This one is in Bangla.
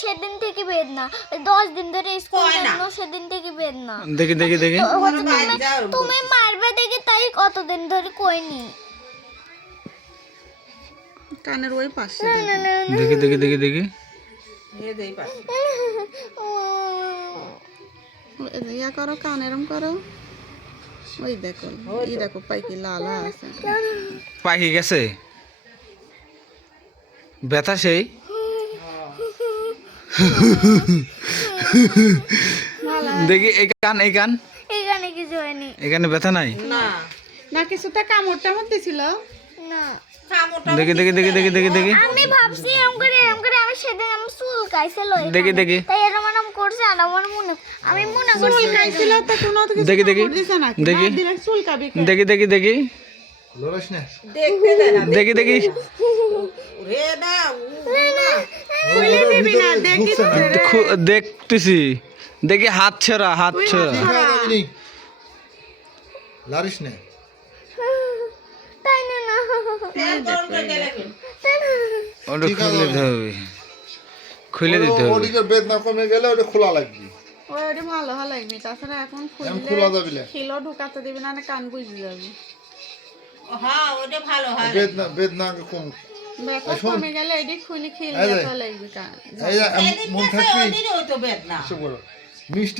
সেদিন থেকে বেদনা 10 দিন ধরে স্কুল যাবো সেদিন থেকে বেদনা দেখি দেখি দেখি তুমি মারবে দেখি তাই কতদিন ধরে কইনি কানের ওই পাশে দেখি দেখি দেখি দেখি ইয়া করো কান এরম করো ওই দেখো এই দেখো পাইকি লাল আছে পাখি গেছে ব্যথা সেই দেখি এই কান এখানে কিছু হয়নি এখানে ব্যথা নাই না না কিছুটা কামড় টামড় দিছিল না দেখি দেখি দেখি দেখি দেখি দেখি আমি ভাবছি এরকম করে আমি সেদিন আমি চুল কাইছিল দেখি দেখি তাই এরকম নাম করছে আর আমার মনে আমি মনে চুল করছি খাইছিল তো কোনো তো কিছু দেখি দেখি দিছে না দেখি দিলে চুল কাবি দেখি দেখি দেখি লড়াইস না দেখি দেখি দেখতেছি দেখি হাত ছড়া লারিস না তাই না না ওটা খুলে দিতে হবে খুলে দিতে হবে ওদিকে বেদনা কমে গেলে ওটা খোলা লাগবে ওরে ভালো লাগবে তাছাড়া এখন এখন খোলা যাবে না খিলো ঢুকাতে দিবি না কান বুঝে যাবে বেদনা বেদনা কম ব্যথা কমে গেলে এডি খুলে খিল লাগবে কান এই মন থাকবি মিষ্টি